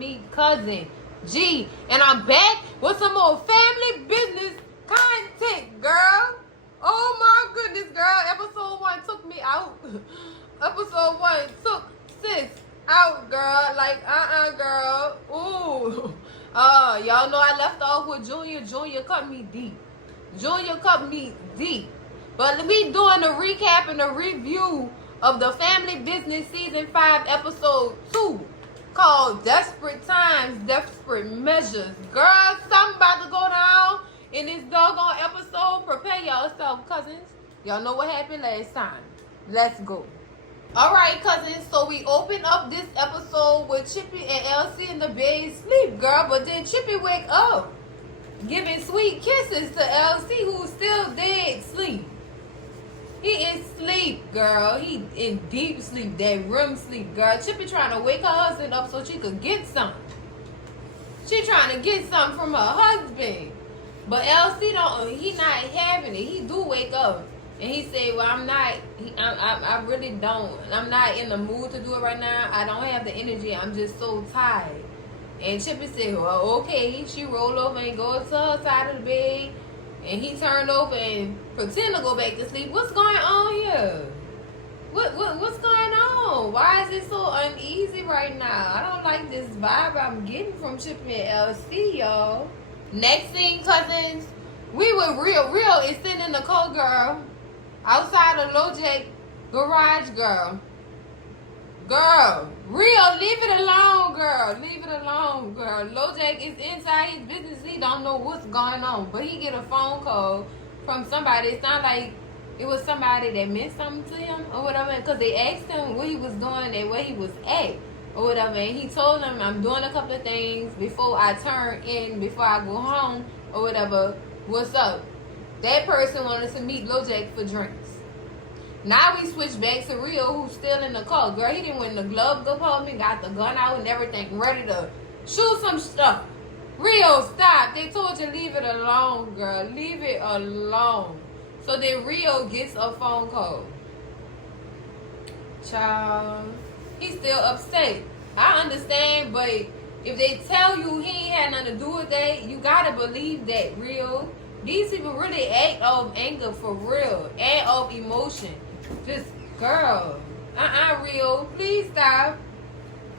me cousin G, and I'm back with some more family business content, girl. Oh my goodness, girl. Episode 1 took me out. Episode 1 took sis out, girl. Like, girl. Ooh. Y'all know I left off with Junior. Junior cut me deep. Junior cut me deep. But let me doing a recap and a review of the Family Business Season 5 Episode 2 called Desperate Times, Desperate Measures. Girl, something about to go down in this doggone episode. Prepare yourself, cousins. Y'all know what happened last time. Let's go. Alright, cousins, so we open up this episode with Chippy and Elsie in the bed sleep, girl. But then Chippy wake up, giving sweet kisses to Elsie, who's still dead sleep. He is sleep, girl. He in deep sleep, that REM sleep, girl. Chippy trying to wake her husband up so she could get something. She trying to get something from her husband. But Elsie he not having it. He do wake up. And he said, well, I really don't. I'm not in the mood to do it right now. I don't have the energy. I'm just so tired. And Chippy said, well, okay. She rolled over and go to her side of the bed. And he turned over and pretend to go back to sleep. What's going on here? What's going on? Why is it so uneasy right now? I don't like this vibe I'm getting from Chippy and LC, y'all. Next thing, cousins, we were Real. Real is sitting in the car, girl, outside of LoJack garage, girl. Girl, Real, leave it alone, girl. Leave it alone, girl. LoJack is inside his business. He don't know what's going on. But he get a phone call from somebody. It sounded like it was somebody that meant something to him or whatever. Because they asked him what he was doing and where he was at or whatever. And he told them, I'm doing a couple of things before I turn in, before I go home or whatever. What's up? That person wanted to meet LoJack for drinks. Now we switch back to Rio, who's still in the car. Girl, he didn't win the glove department, got the gun out and everything, ready to shoot some stuff. Rio, stop. They told you leave it alone, girl. Leave it alone. So then Rio gets a phone call. Child, he's still upset. I understand, but if they tell you he ain't had nothing to do with that, you gotta believe that, Rio. These people really act off anger for real and off emotion. Just, girl, Rio, please stop.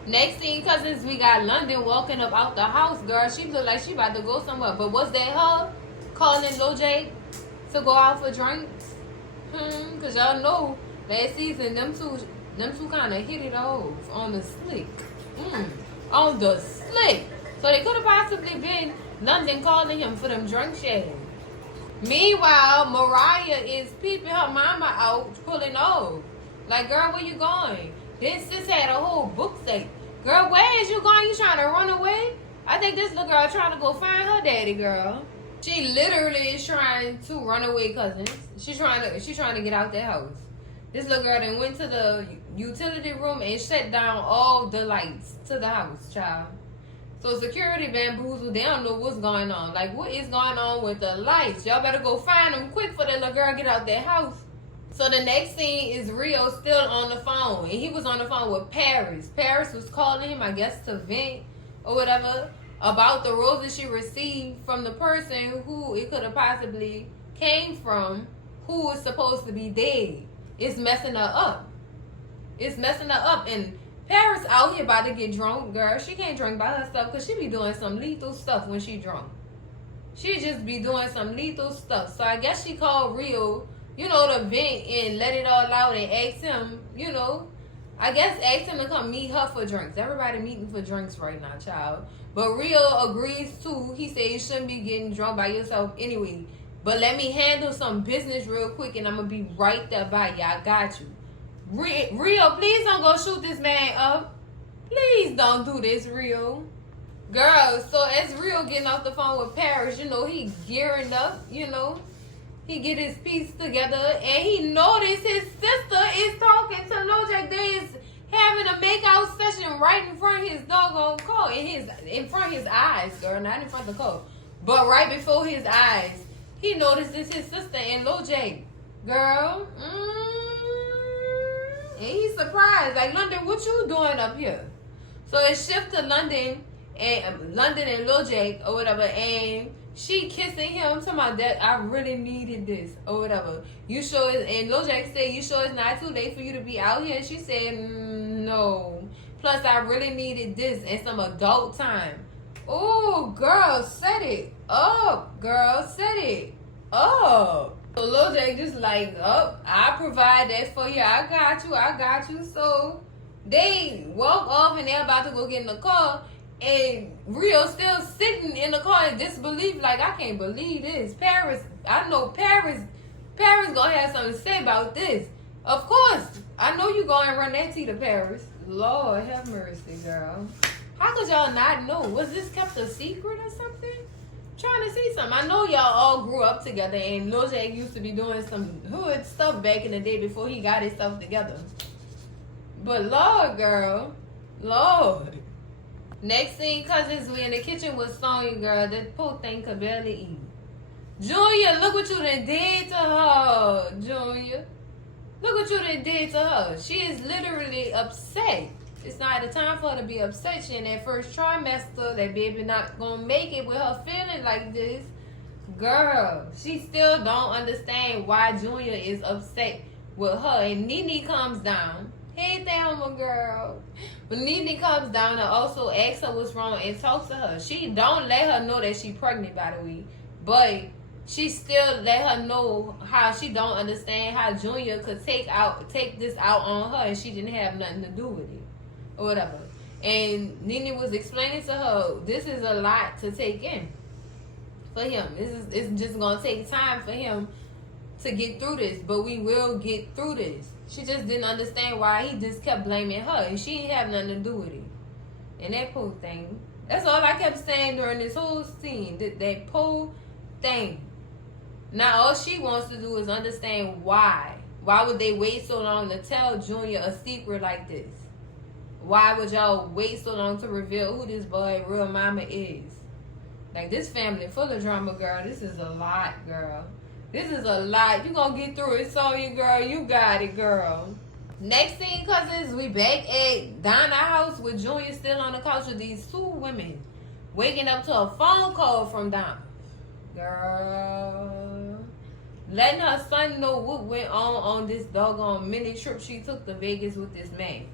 Next thing, cousins, we got London walking up out the house, girl. She look like she about to go somewhere. But was that her calling LoJack to go out for drinks? Because y'all know last season, them two kind of hit it off on the slick. On the slick. So they could have possibly been London calling him for them drunk shares. Meanwhile, Mariah is peeping her mama out, pulling off. Like, girl, where you going? This sis had a whole book safe. Girl, where is you going? You trying to run away? I think this little girl trying to go find her daddy, girl. She literally is trying to run away, cousins. She's trying to get out the house. This little girl then went to the utility room and shut down all the lights to the house, child. So security bamboozled. They don't know what's going on. Like, what is going on with the lights? Y'all better go find them quick for that little girl get out that house. So the next scene is Rio still on the phone. And he was on the phone with Paris. Paris was calling him, I guess, to vent or whatever about the roses she received from the person who it could have possibly came from, who was supposed to be dead. It's messing her up. It's messing her up. And Paris out here about to get drunk, girl. She can't drink by herself because she be doing some lethal stuff when she drunk. She just be doing some lethal stuff. So I guess she called Rio, to vent and let it all out and ask him, I guess ask him to come meet her for drinks. Everybody meeting for drinks right now, child. But Rio agrees too. He said you shouldn't be getting drunk by yourself anyway. But let me handle some business real quick and I'm going to be right there by you. I got you. Rio, please don't go shoot this man up. Please don't do this, Rio. Girl, so as Rio getting off the phone with Paris, he gearing up, He get his piece together and he noticed his sister is talking to LoJack. They is having a makeout session right in front of his doggone car. In front of his eyes, girl. Not in front of the car. But right before his eyes, he notices his sister and LoJack. Girl, and he's surprised. Like, London, what you doing up here? So it shifts to London and London and Lil Jake or whatever, and she kissing him, talking about that I really needed this or whatever. You sure? And Lil Jake said, "You sure it's not too late for you to be out here?" And she said, "No. Plus, I really needed this and some adult time." Oh, girl, set it up, girl, set it up. So Lil Jake just like, oh, I provide that for you. I got you. So they walk off and they're about to go get in the car. And Rio still sitting in the car in disbelief, like, I can't believe this. Paris, I know Paris gonna have something to say about this. Of course, I know you gonna run that tea to Paris. Lord have mercy, girl. How could y'all not know? Was this kept a secret or something? Trying to see something. I know y'all all grew up together, and Lil Jake used to be doing some hood stuff back in the day before he got himself together. But Lord, girl, Lord. Next thing, cousins, we in the kitchen with Sonya, girl. That poor thing could barely eat. Junior, look what you done did to her, Junior. Look what you done did to her. She is literally upset. It's not the time for her to be upset. She in that first trimester. That baby not gonna make it with her feeling like this. Girl, she still don't understand why Junior is upset with her. And Nene comes down. Hey, Thelma, girl. But Nene comes down and also asks her what's wrong and talks to her. She don't let her know that she pregnant, by the way. But she still let her know how she don't understand how Junior could take this out on her and she didn't have nothing to do with it. Or whatever. And Nene was explaining to her, this is a lot to take in for him. It's just gonna take time for him to get through this, but we will get through this. She just didn't understand why he just kept blaming her, and she didn't have nothing to do with it. And that poor thing. That's all I kept saying during this whole scene. That poor thing. Now all she wants to do is understand why. Why would they wait so long to tell Junior a secret like this? Why would y'all wait so long to reveal who this boy real mama is? Like, this family full of drama, girl. This is a lot, girl. This is a lot. You gonna get through it, Sonya, girl. You got it, girl. Next thing, cousins, we back at Donna's house with Junior still on the couch with these two women. Waking up to a phone call from Donna. Girl. Letting her son know what went on this doggone mini trip she took to Vegas with this man.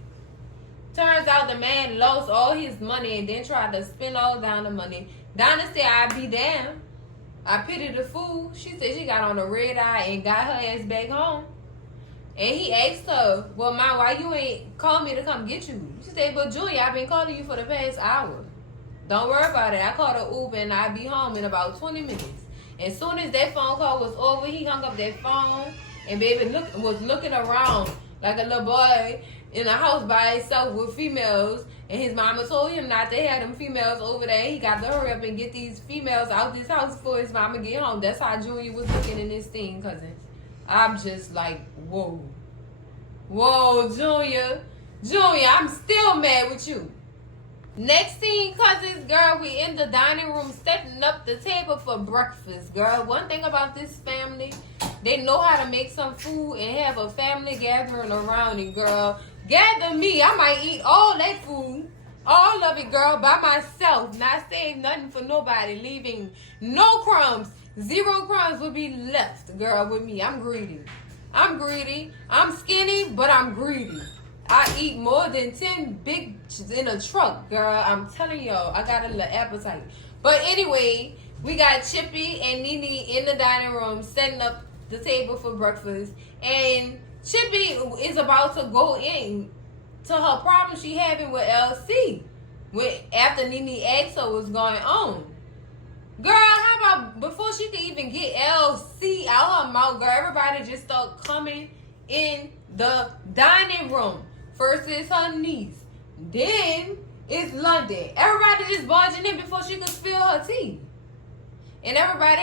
Turns out the man lost all his money and then tried to spend all Donna's money. Donna said, I'd be damned. I pity the fool. She said she got on a red eye and got her ass back home. And he asked her, well, Ma, why you ain't called me to come get you? She said, but Julia, I've been calling you for the past hour. Don't worry about it. I called an Uber and I'll be home in about 20 minutes. As soon as that phone call was over, he hung up that phone and baby was looking around like a little boy in a house by himself with females, and his mama told him not to have them females over there. He got to hurry up and get these females out this house before his mama get home. That's how Junior was looking in this scene, cousins. I'm just like, whoa. Whoa, Junior, I'm still mad with you. Next scene, cousins, girl, we in the dining room setting up the table for breakfast, girl. One thing about this family, they know how to make some food and have a family gathering around it, girl. Gather me. I might eat all that food. All of it, girl, by myself. Not save nothing for nobody. Leaving no crumbs. 0 crumbs will be left, girl, with me. I'm greedy. I'm skinny, but I'm greedy. I eat more than 10 big in a truck, girl. I'm telling y'all, I got a little appetite. But anyway, we got Chippy and Nene in the dining room setting up the table for breakfast. And Chippy is about to go in to her problem she having with LC. After Nene asked her what's going on. Girl, how about before she could even get LC out her mouth, girl, everybody just start coming in the dining room. First is her niece. Then it's London. Everybody just barging in before she could spill her tea. And everybody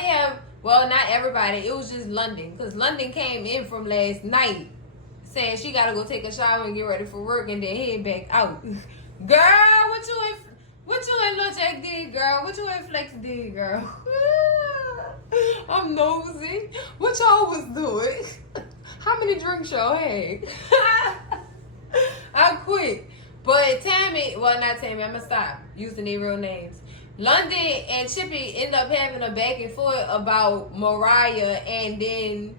well, not everybody. It was just London. Because London came in from last night saying she got to go take a shower and get ready for work and then head back out. Girl, what you and Lil Jack did, girl? What you and Flex did, girl? I'm nosy. What y'all was doing? How many drinks y'all had? I quit. But Tammy, well, not Tammy, I'm gonna stop using their real names. London and Chippy end up having a back and forth about Mariah, and then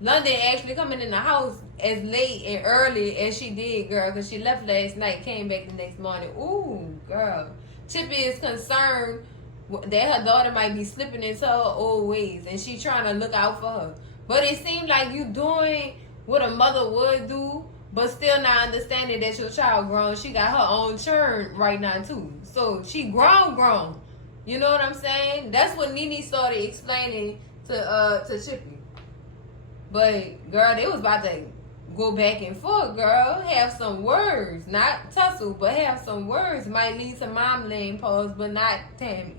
London actually coming in the house as late and early as she did, girl, because she left last night, came back the next morning. Ooh, girl. Chippy is concerned that her daughter might be slipping into her old ways, and she trying to look out for her. But it seemed like you doing what a mother would do, but still not understanding that your child grown. She got her own churn right now too. So she grown. You know what I'm saying? That's what Nene started explaining to Chippy. But girl, they was about to go back and forth, girl. Have some words. Not tussle, but have some words. Might lead to mom lane pause, but not Tammy.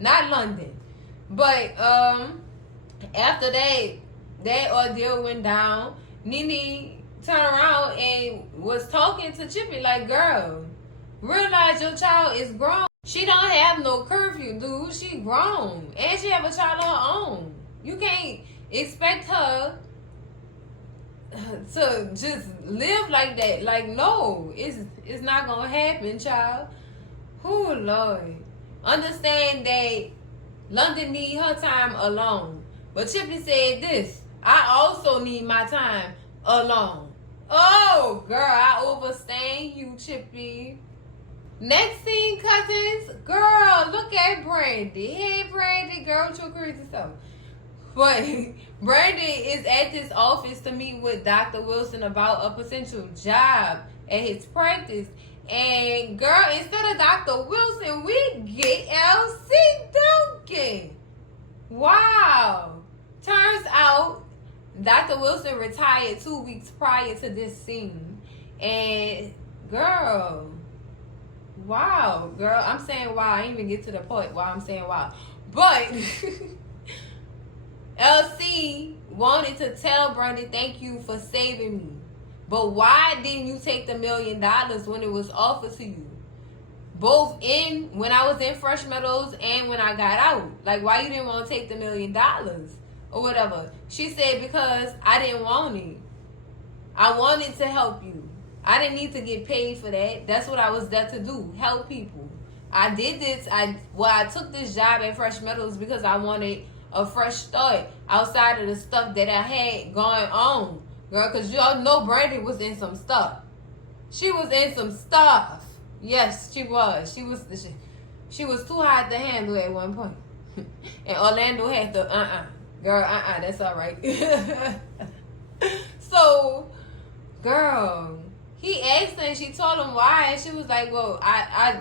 Not London. But after that ordeal went down, Nene turned around and was talking to Chippy like, girl, realize your child is grown. She don't have no curfew, dude. She grown. And she have a child of her own. You can't expect her to just live like that. Like, no, it's not gonna happen, child. Oh, Lord. Understand that London need her time alone. But Chippy said this, I also need my time alone. Oh, girl, I overstand you, Chippy. Next scene, cousins. Girl, look at Brandy. Hey, Brandy, girl, with your crazy self. But Brandy is at this office to meet with Dr. Wilson about a potential job at his practice. And, girl, instead of Dr. Wilson, we get L.C. Duncan. Wow. Turns out Dr. Wilson retired 2 weeks prior to this scene. And, girl, wow, girl. I'm saying wow. I didn't even get to the point why I'm saying wow. But LC wanted to tell Brandy, thank you for saving me. But why didn't you take the $1 million when it was offered to you? Both when I was in Fresh Meadows and when I got out. Like, why you didn't want to take the $1 million or whatever? She said, because I didn't want it. I wanted to help you. I didn't need to get paid for that. That's what I was there to do, help people. I did this. I took this job at Fresh Meadows because I wanted a fresh start outside of the stuff that I had going on, girl. Because y'all know Brandy was in some stuff. She was in some stuff. Yes, she was. She was too hot to handle at one point. And Orlando had to, girl, that's all right. So, girl, he asked her and she told him why, and she was like, well, I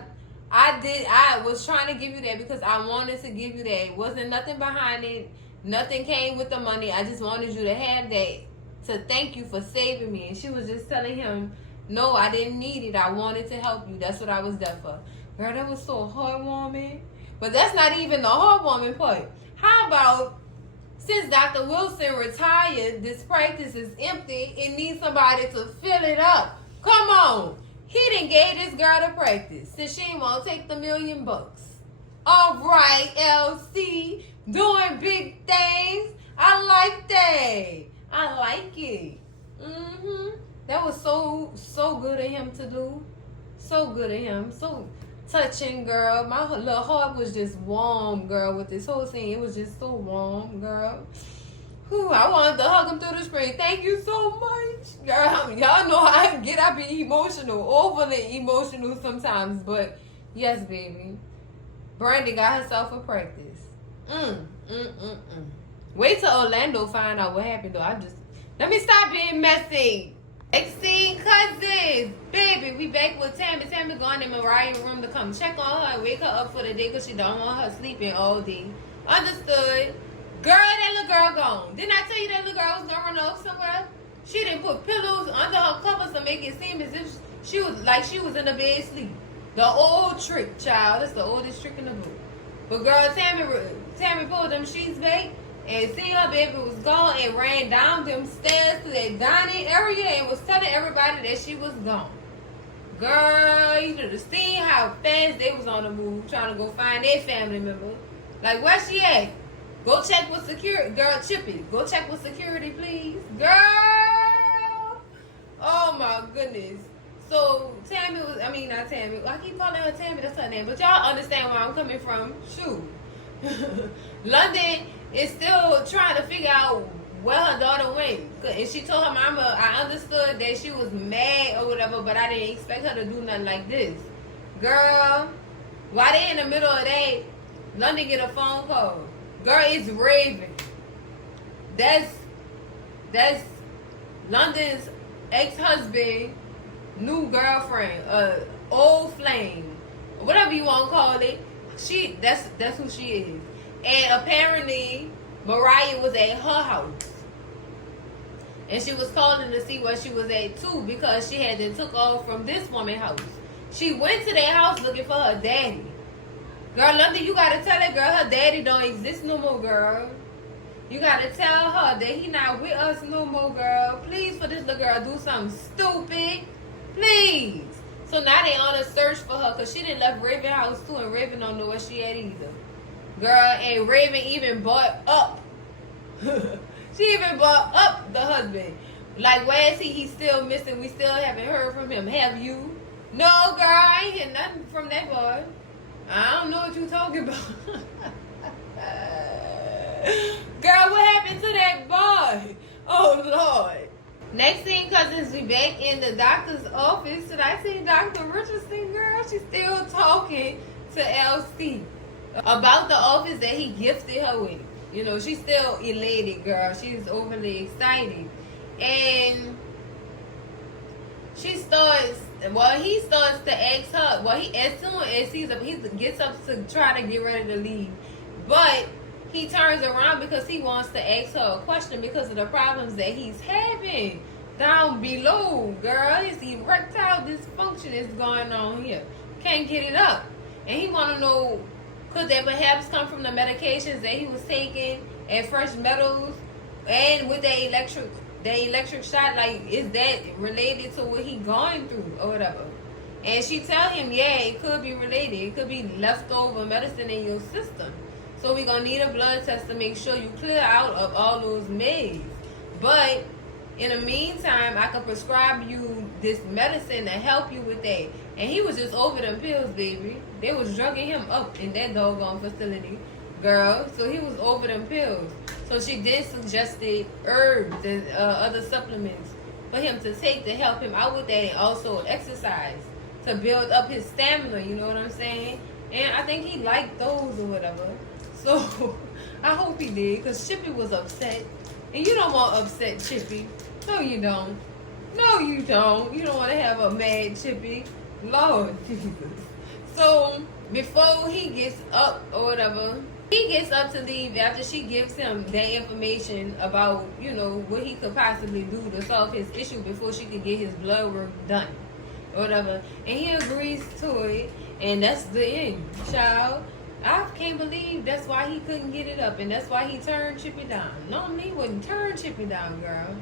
was trying to give you that because I wanted to give you that. It wasn't nothing behind it. Nothing came with the money. I just wanted you to have that to thank you for saving me. And she was just telling him, no, I didn't need it. I wanted to help you. That's what I was there for. Girl, that was so heartwarming. But that's not even the heartwarming part. How about, since Dr. Wilson retired, this practice is empty. It needs somebody to fill it up. Come on. He done gave this girl to practice since she ain't want to take the $1 million. All right, LC, doing big things. I like that. I like it. That was so good of him to do. So good of him. So touching, girl. My little heart was just warm, girl, with this whole scene. It was just so warm, girl. Whew, I wanted to hug him through the screen. Thank you so much. Girl, y'all know how I get. I be emotional, overly emotional sometimes. But, yes, baby. Brandy got herself a practice. Wait till Orlando find out what happened, though. Let me stop being messy. Next scene, cousins. Baby, we back with Tammy. Tammy going in Mariah's room to come check on her and wake her up for the day because she don't want her sleeping all day. Understood. Girl, that little girl gone. Didn't I tell you that little girl was gonna run off somewhere? She didn't put pillows under her covers to make it seem as if she was in the bed asleep. The old trick, child. That's the oldest trick in the book. But girl, Tammy pulled them sheets back and see her baby was gone and ran down them stairs to that dining area and was telling everybody that she was gone. Girl, you should have seen how fast they was on the move trying to go find their family member. Like, where she at? Go check with security. Girl, Chippy, go check with security, please. Girl! Oh, my goodness. So Tammy was, I mean not Tammy. I keep calling her Tammy. That's her name. But y'all understand where I'm coming from. Shoot. London is still trying to figure out where her daughter went. And she told her mama, I understood that she was mad or whatever, but I didn't expect her to do nothing like this. Girl, while they in the middle of the day, London get a phone call. Girl, it's Raven. That's London's ex-husband, new girlfriend, old flame, whatever you want to call it. That's who she is. And apparently Mariah was at her house. And she was calling to see where she was at too, because she had then took off from this woman's house. She went to their house looking for her daddy. Girl, London, you gotta tell that girl her daddy don't exist no more, girl. You gotta tell her that he not with us no more, girl. Please, for this little girl, do something stupid. Please. So now they on a search for her, because she done left Raven house too, and Raven don't know where she at either. Girl, and Raven even bought up. She even bought up the husband. Like, where is he? He's still missing. We still haven't heard from him. Have you? No, girl, I ain't hear nothing from that boy. I don't know what you talking about. Girl, what happened to that boy? Oh, Lord. Next thing, cousins, we back in the doctor's office. And I see Dr. Richardson, girl. She's still talking to LC about the office that he gifted her with. You know, she's still elated, girl. She's overly excited. And he starts to ask her, as soon as he gets up to try to get ready to leave. But he turns around because he wants to ask her a question because of the problems that he's having down below, girl. His erectile dysfunction is going on here. Can't get it up. And he want to know, could that perhaps come from the medications that he was taking at Fresh Meadows and with the electric shot? Like, is that related to what he going through or whatever? And she tell him, yeah, it could be related. It could be leftover medicine in your system. So we're going to need a blood test to make sure you clear out of all those meds. But in the meantime, I could prescribe you this medicine to help you with that. And he was just over them pills, baby. They was drugging him up in that doggone facility, girl. So he was over them pills. So she then suggested herbs and other supplements for him to take to help him out with that, and also exercise to build up his stamina, you know what I'm saying? And I think he liked those or whatever. So I hope he did, because Chippy was upset. And you don't want upset Chippy. No, you don't. No, you don't. You don't want to have a mad Chippy. Lord Jesus. So before he gets up or whatever, he gets up to leave after she gives him that information about, you know, what he could possibly do to solve his issue before she could get his blood work done or whatever. And he agrees to it. And that's the end, child. I can't believe that's why he couldn't get it up, and that's why he turned Chippy down. Normally he wouldn't turn Chippy down, girl.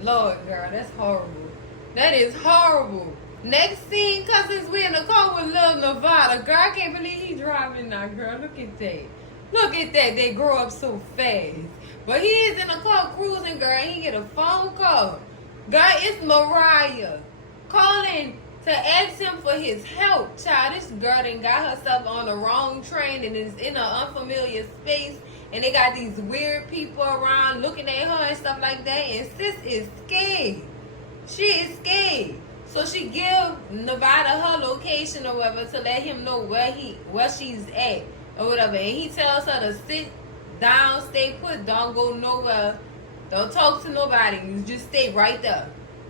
Lord, girl, that's horrible. That is horrible. Next scene, cousins, we in the car with Lil Nevada. Girl, I can't believe he driving now, girl. Look at that. Look at that. They grow up so fast. But he is in the car cruising, girl, and he get a phone call. Girl, it's Mariah calling to ask him for his help, child. This girl done got herself on the wrong train and is in an unfamiliar space, and they got these weird people around looking at her and stuff like that, and sis is scared. She is scared. So she give Nevada her location or whatever to let him know where she's at or whatever, and he tells her to sit down, stay put, don't go nowhere, don't talk to nobody, you just stay right there.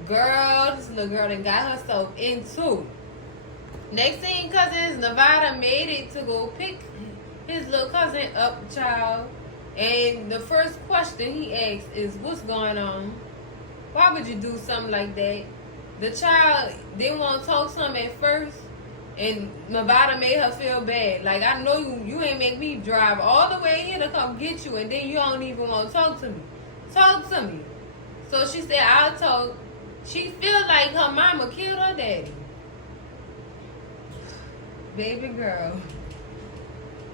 Girl, this little girl done got herself into. Next thing, cousins, Nevada made it to go pick his little cousin up, child. And the first question he asks is, what's going on? Why would you do something like that? The child didn't want to talk to him at first, and Nevada made her feel bad. Like, I know you ain't make me drive all the way here to come get you, and then you don't even want to talk to me. Talk to me. So she said, I'll talk. She feel like her mama killed her daddy. Baby girl.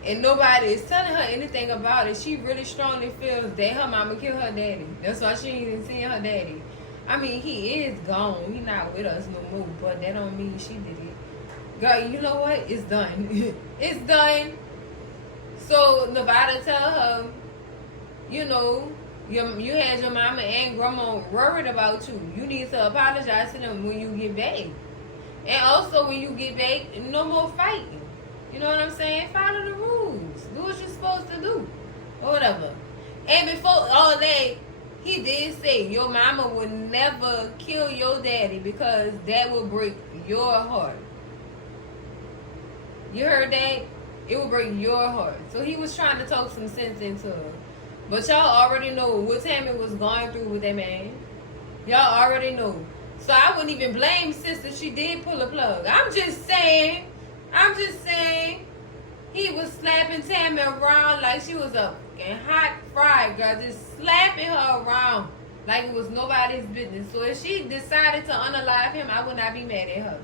And nobody is telling her anything about it. She really strongly feels that her mama killed her daddy. That's why she ain't even seeing her daddy. I mean, he is gone. He not with us no more. But that don't mean she did it. Girl, you know what? It's done. It's done. So Nevada tell her, you know, you had your mama and grandma worried about you. You need to apologize to them when you get back. And also when you get back, no more fighting. You know what I'm saying? Follow the rules. Do what you're supposed to do. Or whatever. And before all that, he did say your mama would never kill your daddy because that will break your heart. You heard that? It will break your heart. So he was trying to talk some sense into her. But y'all already know what Tammy was going through with that man. Y'all already know. So I wouldn't even blame sister. She did pull a plug. I'm just saying. He was slapping Tammy around like she was a fucking hot fry girl. Just slapping her around like it was nobody's business. So if she decided to unalive him, I would not be mad at her.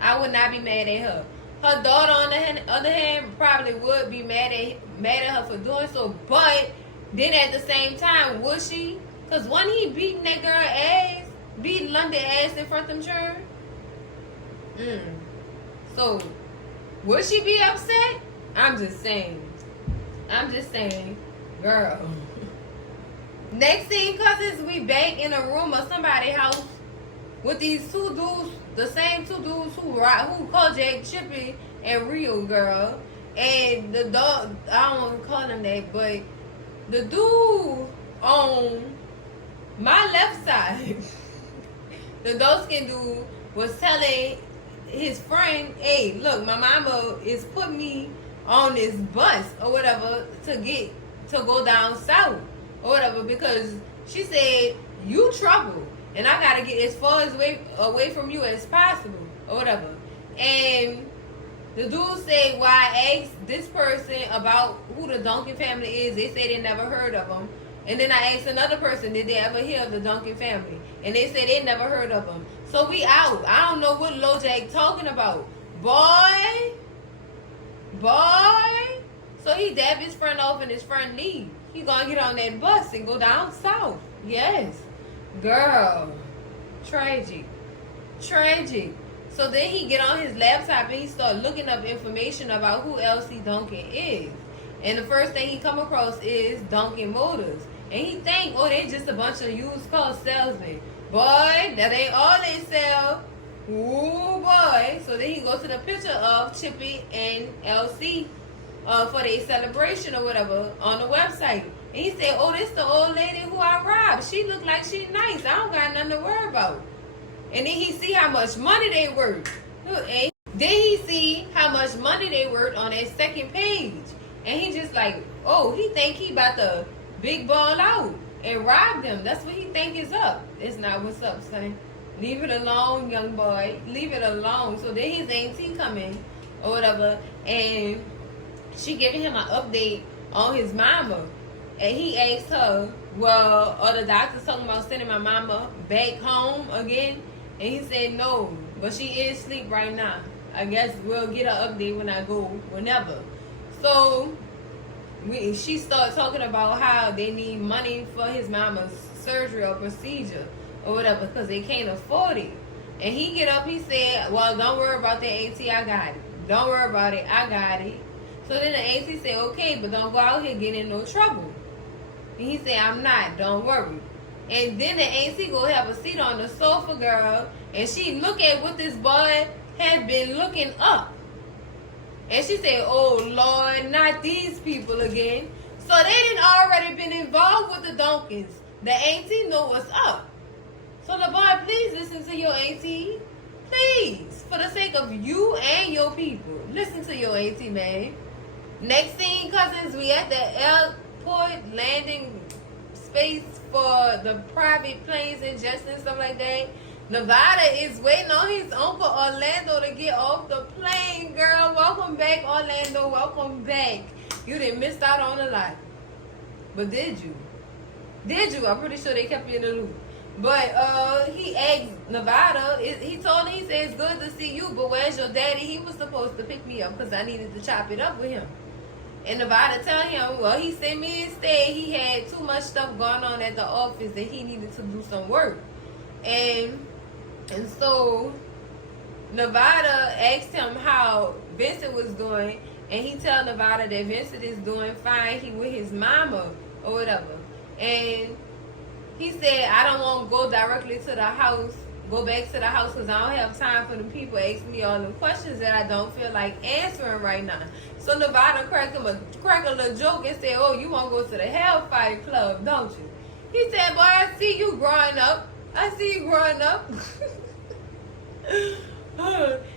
I would not be mad at her. Her daughter, on the other hand, probably would be mad at her for doing so. But then at the same time, would she? Because when he beating that girl ass, beating London ass in front of them children, so would she be upset? I'm just saying, girl. Next thing, cousins, we back in a room of somebody's house with these two dudes, the same two dudes who called Jack Chippy and Rio, girl. And the dog, I don't want to call him that, but the dude on my left side, the dark-skinned dude, was telling his friend, hey, look, my mama is putting me on this bus or whatever to go down south or whatever because she said, you trouble. And I gotta get as far away from you as possible, or whatever. And the dude said, well, I asked this person about who the Duncan family is. They said they never heard of them. And then I asked another person, did they ever hear of the Duncan family? And they said they never heard of them. So we out. I don't know what LoJack talking about. Boy. So he dabbed his friend off and his friend leave. He gonna get on that bus and go down south. Yes. Girl, tragic. So then he get on his laptop and he start looking up information about who Elsie Duncan is. And the first thing he come across is Duncan Motors. And he think, oh, they just a bunch of used car salesmen. Boy, that ain't all they sell. Ooh, boy. So then he go to the picture of Chippy and LC for their celebration or whatever on the website. And he said, oh, this the old lady who I robbed. She look like she nice. I don't got nothing to worry about. And then he see how much money they worth. And then he see how much money they worth on that second page. And he just like, oh, he think he about to big ball out and rob them. That's what he think is up. It's not what's up, son. Leave it alone, young boy. Leave it alone. So then his auntie come in or whatever. And she giving him an update on his mama. And he asked her, well, are the doctors talking about sending my mama back home again? And he said no, but she is asleep right now. I guess we'll get an update when I go, whenever. So she started talking about how they need money for his mama's surgery or procedure or whatever because they can't afford it. And he get up, he said, well, don't worry about that, auntie, I got it. Don't worry about it, I got it. So then the auntie said, okay, but don't go out here getting in no trouble. And he said, I'm not, don't worry. And then the auntie go have a seat on the sofa, girl, and she look at what this boy had been looking up. And she said, oh, Lord, not these people again. So they didn't already been involved with the Duncans. The auntie know what's up. So the boy, please listen to your auntie. Please, for the sake of you and your people. Listen to your auntie, man. Next thing, cousins, we at the airport landing space for the private planes and jets and stuff like that. Nevada is waiting on his uncle Orlando to get off the plane, girl. Welcome back, Orlando. Welcome back. You didn't miss out on a lot. But did you? Did you? I'm pretty sure they kept you in the loop. But he asked Nevada, he told him, he said, it's good to see you, but where's your daddy? He was supposed to pick me up because I needed to chop it up with him. And Nevada tell him, well, he sent me instead. He had too much stuff going on at the office that he needed to do some work. And so Nevada asked him how Vincent was doing, and he tell Nevada that Vincent is doing fine. He with his mama or whatever. And he said, I don't want to go directly to the house, go back to the house, because I don't have time for the people asking me all the questions that I don't feel like answering right now. So Nevada crack a little joke and said, oh, you want to go to the Hellfire Club, don't you? He said, boy, I see you growing up. I see you growing up.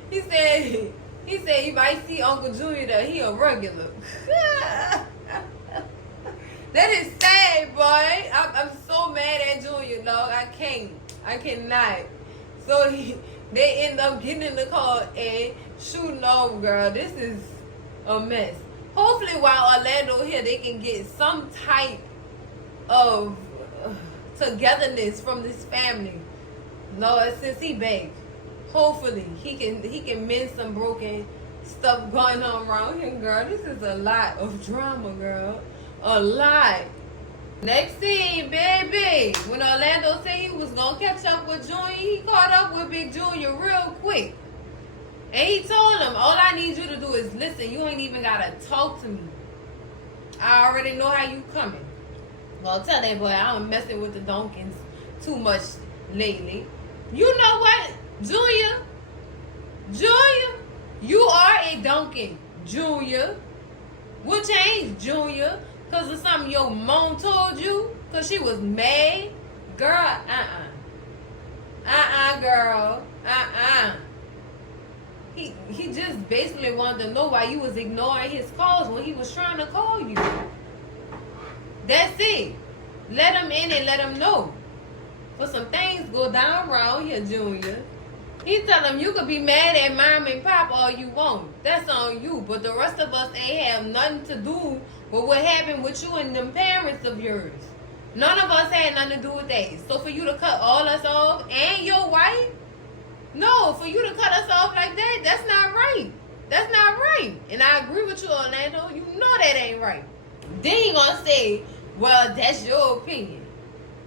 He said you might see Uncle Junior there. He a regular. That is sad, boy. I'm so mad at Junior, dog. I cannot. So they end up getting in the car and shooting off, girl. This is a mess. Hopefully while Orlando here, they can get some type of togetherness from this family. Lord, since he back, hopefully he can mend some broken stuff going on around him, girl. This is a lot of drama, girl. A lot. Next scene, baby. When Orlando said he was gonna catch up with Junior, he caught up with Big Junior real quick. And he told him, all I need you to do is listen. You ain't even gotta talk to me. I already know how you coming. Well, tell that boy I don't messing with the Duncans too much lately. You know what, Junior, you are a Duncan, Junior. What changed, Junior? Because of something your mom told you? Because she was mad? Girl, girl. He just basically wanted to know why you was ignoring his calls when he was trying to call you. That's it. Let him in and let him know. For some things go down around here, Junior. He tell him you could be mad at mom and pop all you want. That's on you. But the rest of us ain't have nothing to do with what happened with you and them parents of yours. None of us had nothing to do with that. So for you to cut all us off and your wife? No, for you to cut us off like that, that's not right. That's not right. And I agree with you, Orlando. You know that ain't right. Then he gonna say, well, that's your opinion.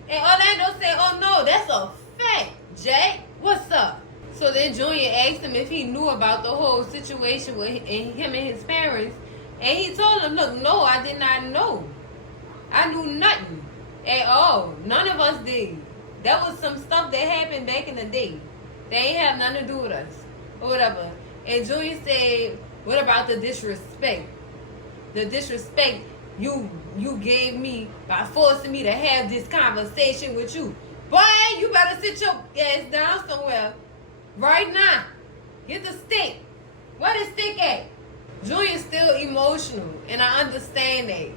And Orlando said, oh no, that's a fact, Jack. What's up? So then Junior asked him if he knew about the whole situation with him and his parents. And he told him, look, no, I did not know. I knew nothing at all. None of us did. That was some stuff that happened back in the day. They ain't have nothing to do with us. Or whatever. And Junior said, what about the disrespect? The disrespect you gave me by forcing me to have this conversation with you. Boy, you better sit your ass down somewhere right now. Get the stick. Where the stick at? Junior's still emotional, and I understand that.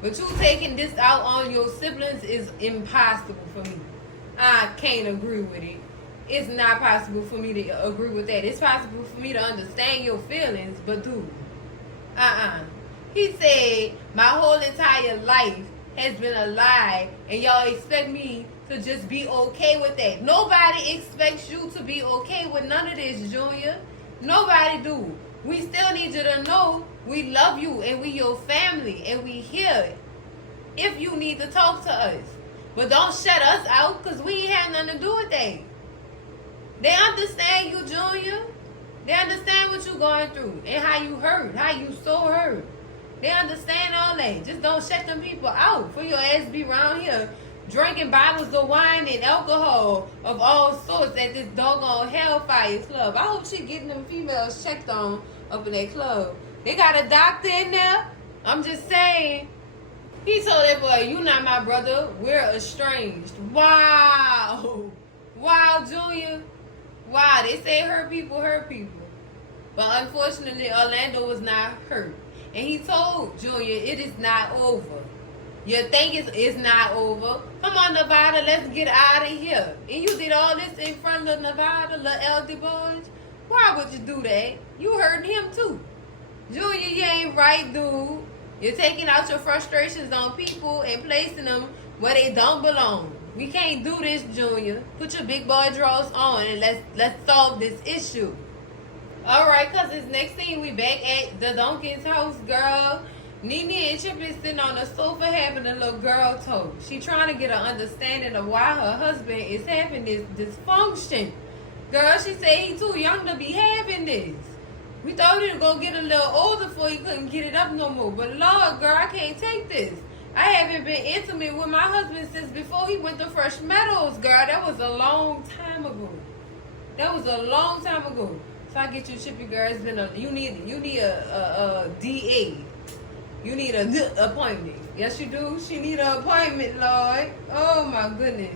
But you taking this out on your siblings is impossible for me. I can't agree with it. It's not possible for me to agree with that. It's possible for me to understand your feelings, but dude, He said, my whole entire life has been a lie, and y'all expect me to just be okay with that. Nobody expects you to be okay with none of this, Junior. Nobody do. We still need you to know we love you, and we your family, and we here if you need to talk to us. But don't shut us out, because we ain't have nothing to do with that. They understand you, Junior. They understand what you going through and how you hurt, how you so hurt. They understand all that. Just don't shut them people out for your ass be around here drinking bottles of wine and alcohol of all sorts at this doggone Hellfire Club. I hope she getting them females checked on up in that club. They got a doctor in there. I'm just saying. He told that boy, you not my brother. We're estranged. Wow. Wow, Junior. Wow, they say hurt people hurt people. But unfortunately, Orlando was not hurt. And he told Junior, it is not over. You think it's not over? Come on, Nevada, let's get out of here. And you did all this in front of Nevada, little elder boys? Why would you do that? You hurting him too. Junior, you ain't right, dude. You're taking out your frustrations on people and placing them where they don't belong. We can't do this, Junior. Put your big boy drawers on and let's solve this issue. Alright, cousins, next thing we back at the Duncan's house, girl. Nene and Chippy sitting on the sofa having a little girl talk. She trying to get an understanding of why her husband is having this dysfunction. Girl, she said he too young to be having this. We thought he'd go get a little older before he couldn't get it up no more. But Lord, girl, I can't take this. I haven't been intimate with my husband since before he went to Fresh Meadows, girl. That was a long time ago. That was a long time ago. So I get you, Chippy, girl. It's been you need a DA. You need an appointment. Yes, you do. She need an appointment, Lord. Oh my goodness.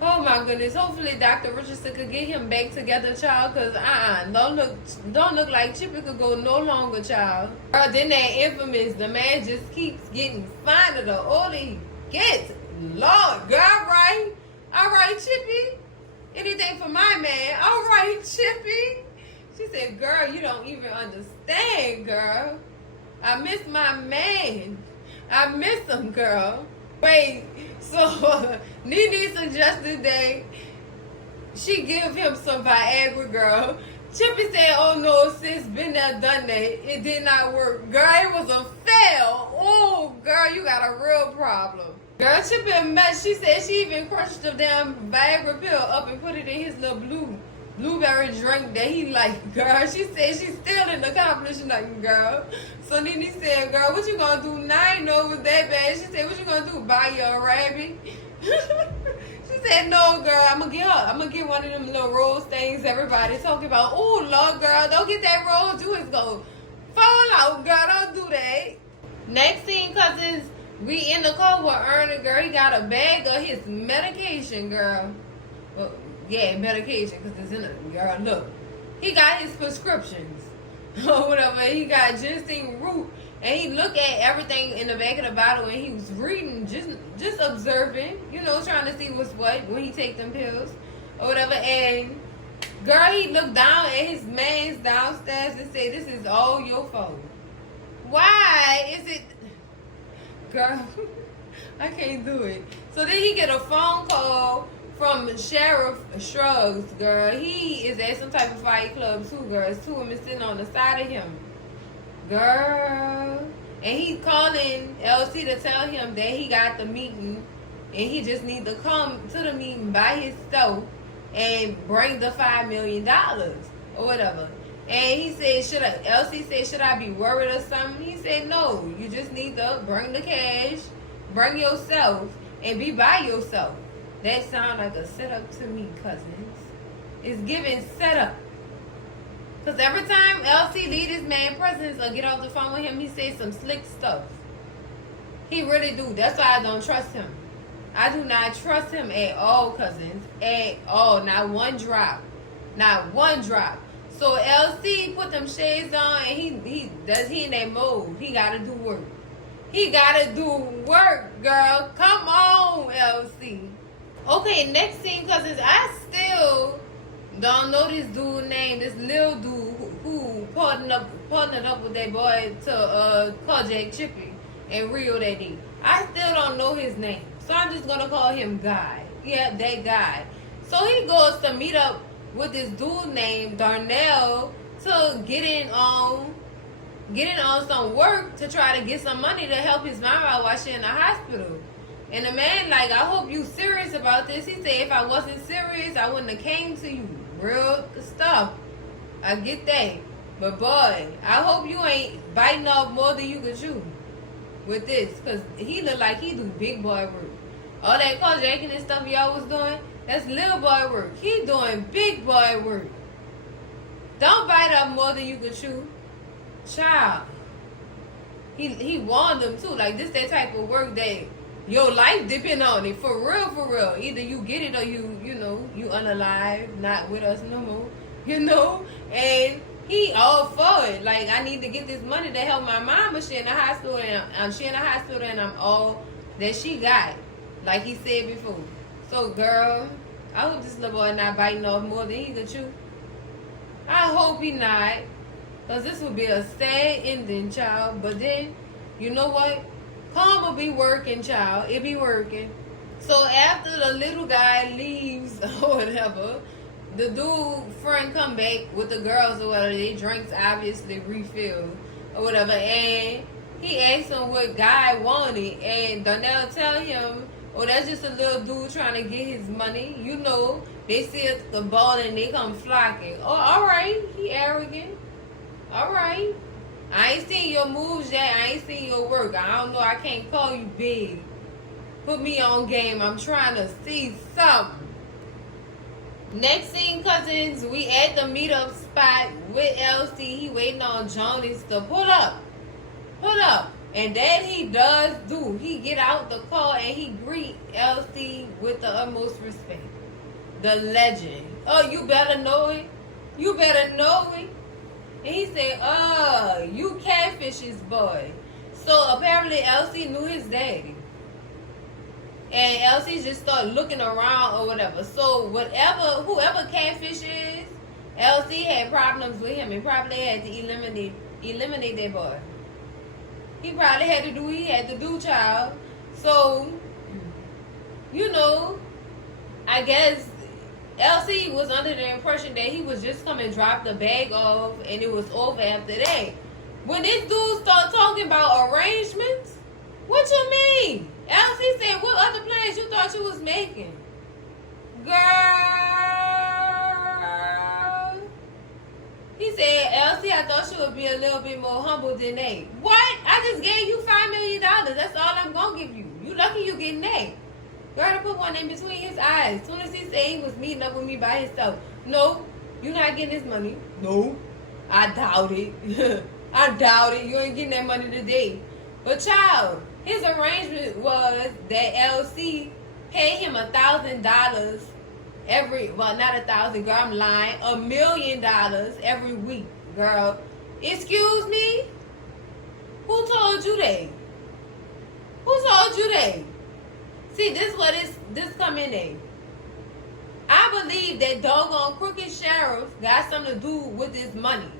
Oh my goodness. Hopefully Dr. Richardson could get him back together, child. Cause don't look like Chippy could go no longer, child. Girl, then that infamous, the man just keeps getting finer the older he gets. Lord, girl, all right, Chippy. Anything for my man. All right, Chippy. She said, girl, you don't even understand, girl. I miss my man. I miss him, girl. Wait, so Nene suggested that she give him some Viagra, girl. Chippy said, oh no, sis, been there, done that. It did not work. Girl, it was a fail. Oh, girl, you got a real problem. Girl, Chippy she said she even crushed the damn Viagra pill up and put it in his little blueberry drink that he like, girl. She said she still didn't accomplish nothing, girl. So Nene said, girl, what you gonna do now? I know it was that bad. She said, what you gonna do? Buy you a rabbit? She said, no, girl, I'm gonna get one of them little rose things everybody talking about. Oh, Lord, girl, don't get that rose. You is gonna fall out, girl. Don't do that. Next scene, cousins, we in the car with Ernie, girl. He got a bag of his medication, girl. Well, yeah, medication, because it's in it. Girl, look. He got his prescriptions. Or whatever. He got ginseng root. And he looked at everything in the back of the bottle and he was reading, just observing, you know, trying to see what's what when he take them pills or whatever. And girl, he looked down at his man's downstairs and said, this is all your fault. Why is it? Girl, I can't do it. So then he get a phone call from Sheriff Shrugs, girl. He is at some type of fight club too, girl. Two women sitting on the side of him. Girl. And he calling LC to tell him that he got the meeting and he just need to come to the meeting by himself and bring the $5 million or whatever. And he said, LC said, should I be worried or something? He said, no, you just need to bring the cash, bring yourself, and be by yourself. That sound like a setup to me, cousins. It's giving setup. Because every time LC leave his man presence or get off the phone with him, he says some slick stuff. He really do. That's why I don't trust him. I do not trust him at all, cousins. At all. Not one drop. Not one drop. So LC put them shades on and he in that mode. He gotta do work. He gotta do work, girl. Come on, LC. Okay, next scene, cousins. I still don't know this dude name, this little dude who partnered up with that boy to carjack Chippy and reel that D. I still don't know his name, so I'm just gonna call him Guy. Yeah, that guy. So he goes to meet up with this dude named Darnell to get in on some work to try to get some money to help his mama while she in the hospital. And the man like, I hope you serious about this. He said, if I wasn't serious, I wouldn't have came to you. Real stuff. I get that. But boy, I hope you ain't biting off more than you could chew with this. Because he look like he do big boy work. All that carjacking and stuff y'all was doing, that's little boy work. He doing big boy work. Don't bite off more than you could chew. Child. He warned them too. Like this that type of work that your life depend on it. For real, for real. Either you get it or you unalive, not with us no more. And he all for it. Like, I need to get this money to help my mama. She in the hospital and I'm all that she got. Like he said before. So girl, I hope this little boy not biting off more than he could chew. I hope he not. Because this would be a sad ending, child. But then, you know what? Karma be working, child. It be working. So after the little guy leaves or whatever, the dude friend come back with the girls or whatever. They drinks obviously refilled or whatever. And He asked him what guy wanted, and Donnell tell him, "Oh, that's just a little dude trying to get his money. You know, they see the ball and they come flocking. Oh, all right, he arrogant. All right, I ain't seen your moves yet. I ain't seen your work. I don't know. I can't call you big. Put me on game. I'm trying to see something." Next scene, cousins, we at the meetup spot with LC. He waiting on Jonas to pull up. And that he does do. He get out the car and he greet LC with the utmost respect. The legend. "Oh, you better know it. You better know it." And he said, you catfish's boy." So apparently LC knew his daddy. And LC just started looking around or whatever. So whoever catfish is, LC had problems with him and probably had to eliminate that boy. He probably had to do what he had to do, child. So, you know, I guess LC was under the impression that he was just come and drop the bag off and it was over after that. When this dude start talking about arrangements, what you mean? LC said, "What other plans you thought you was making?" Girl. He said, "LC, I thought you would be a little bit more humble than that." What? I just gave you $5 million. That's all I'm going to give you. You lucky you getting that. Girl, to put one in between his eyes. As soon as he said he was meeting up with me by himself. "No, you not getting his money." "No, I doubt it." "I doubt it. You ain't getting that money today." But child, his arrangement was that LC paid him $1,000 every, well, not 1,000, girl, I'm lying, $1 million every week, girl. Excuse me? Who told you that? Who told you that? See, this come in there. I believe that doggone crooked sheriff got something to do with this money.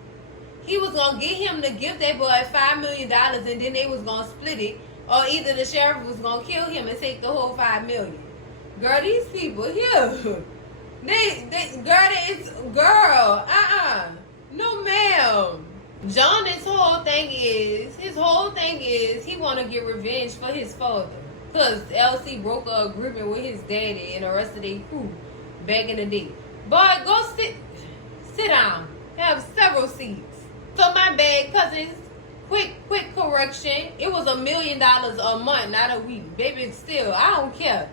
He was going to get him to give that boy $5 million and then they was going to split it. Or either the sheriff was going to kill him and take the whole $5 million. Girl, these people here. No ma'am. Jonah's whole thing is he want to get revenge for his father. Because LC broke an agreement with his daddy and the rest of their crew back in the day. But go sit down. Have several seats. So my bad, cousins. Quick correction. It was $1 million a month, not a week. Baby, still, I don't care.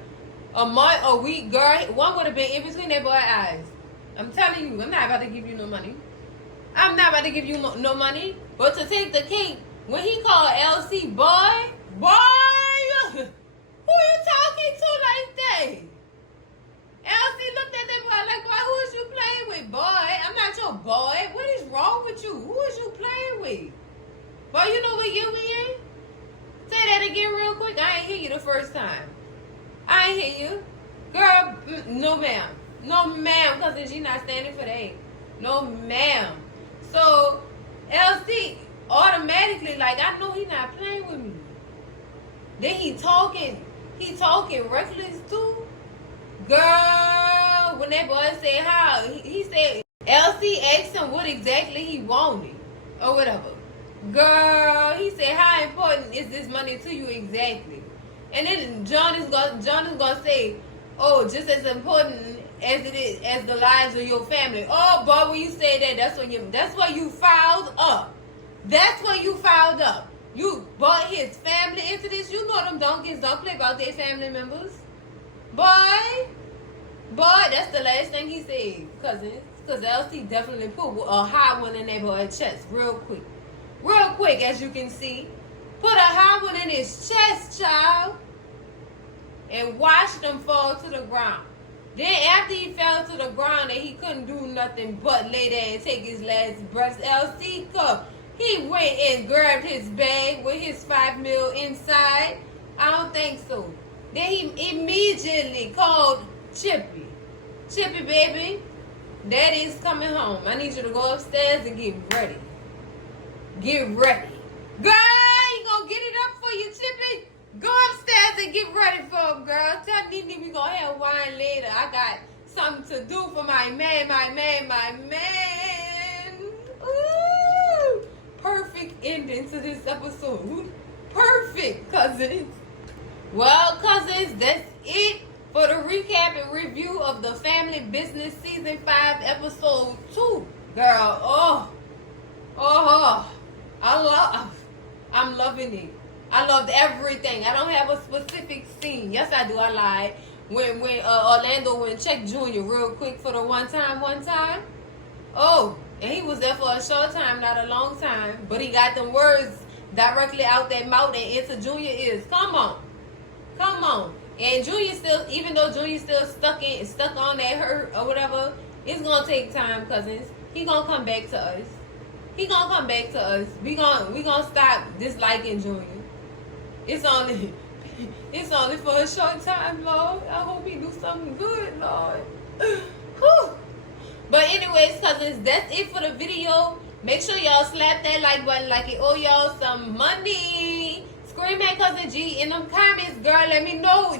A month, a week, girl, one would have been in between that boy's eyes. I'm telling you, I'm not about to give you no money. I'm not about to give you no money. But to take the cake, when he called LC boy, who you talking to like that? LC looked at that boy like, "Boy, who is you playing with, boy? I'm not your boy. What is wrong with you? Who is you playing with? Boy, you know what year we in?" Say that again real quick. I ain't hear you the first time. I ain't hear you. Girl, no ma'am. No ma'am, because she not standing for that. No ma'am. So, LC automatically, like, I know he not playing with me. Then he talking reckless too. Girl, when that boy said how, he said, LC asked him what exactly he wanted or whatever. Girl, he said, "How important is this money to you exactly?" And then John is gonna say, "Oh, just as important as it is as the lives of your family." Oh, boy, when you say that, that's where you fouled up. That's where you fouled up. You brought his family into this. You know them donkeys don't play about their family members. Boy, that's the last thing he said, cousins. Because LC definitely put a high one in that boy's chest real quick. Real quick, as you can see. Put a high one in his chest, child. And watched him fall to the ground. Then after he fell to the ground and he couldn't do nothing but lay there and take his last breath, LC cup. He went and grabbed his bag with his $5 million inside. I don't think so. Then he immediately called Chippy. "Chippy, baby, Daddy's coming home. I need you to go upstairs and get ready. Get ready." Girl, you gonna get it up for you, Chippy? Go upstairs and get ready for him, girl. Tell Nene we gonna have wine later. I got something to do for my man. Ooh, perfect. perfect ending to this episode. Perfect, cousins. Well, cousins, that's it for the recap and review of the Family Business Season 5, Episode 2. Girl, I'm loving it. I loved everything. I don't have a specific scene. Yes, I do. I lied. When Orlando went check Junior real quick for the one time. Oh, and he was there for a short time, not a long time. But he got them words directly out their mouth and into Junior ears. Come on. And Junior still, even though Junior still stuck on that hurt or whatever, it's gonna take time, cousins. He gonna come back to us. We gonna stop disliking Junior. It's only for a short time, Lord. I hope he do something good, Lord. Whew. But anyways, cousins, that's it for the video. Make sure y'all slap that like button like it owe y'all some money. Scream at Cousin G in them comments, girl. Let me know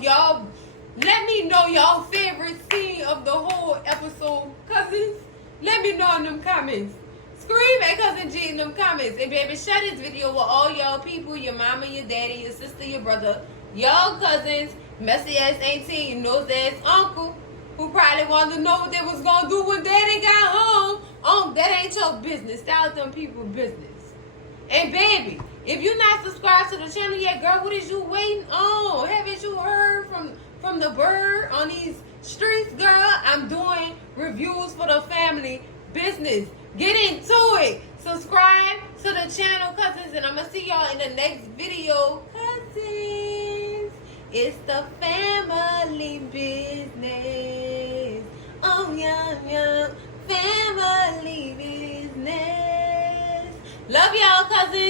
y'all favorite scene of the whole episode, cousins. Let me know in them comments. Scream at Cousin G in them comments. And baby, share this video with all y'all people, your mama, your daddy, your sister, your brother, y'all cousins, messy ass auntie, your nose ass uncle, who probably wanted to know what they was gonna do when daddy got home. That ain't your business. Stay out them people's business. And baby, if you're not subscribed to the channel yet, girl, what is you waiting on? Haven't you heard from the bird on these streets, girl? I'm doing reviews for the family business. Get into it. Subscribe to the channel, cousins, and I'm going to see y'all in the next video. Cousins, it's the family business. Oh, yeah, family business. Love y'all, cousins.